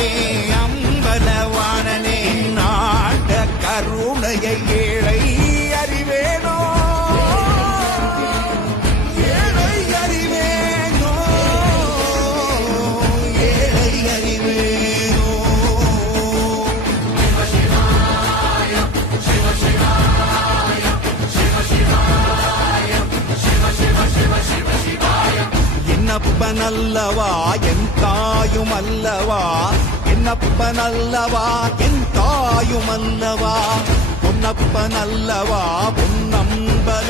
வாணனே அம்பலவாணனே நாட கருணையை ஏழை அறிவேனோ ஏழை அறிவேனோ ஏழை அறிவேனோ என்னப்பனல்லவா என் தாயும் அல்லவா என்னப்பனல்லவா என் தாயும் அல்லவா பொன்னப்பனல்லவா பொன்னம்பல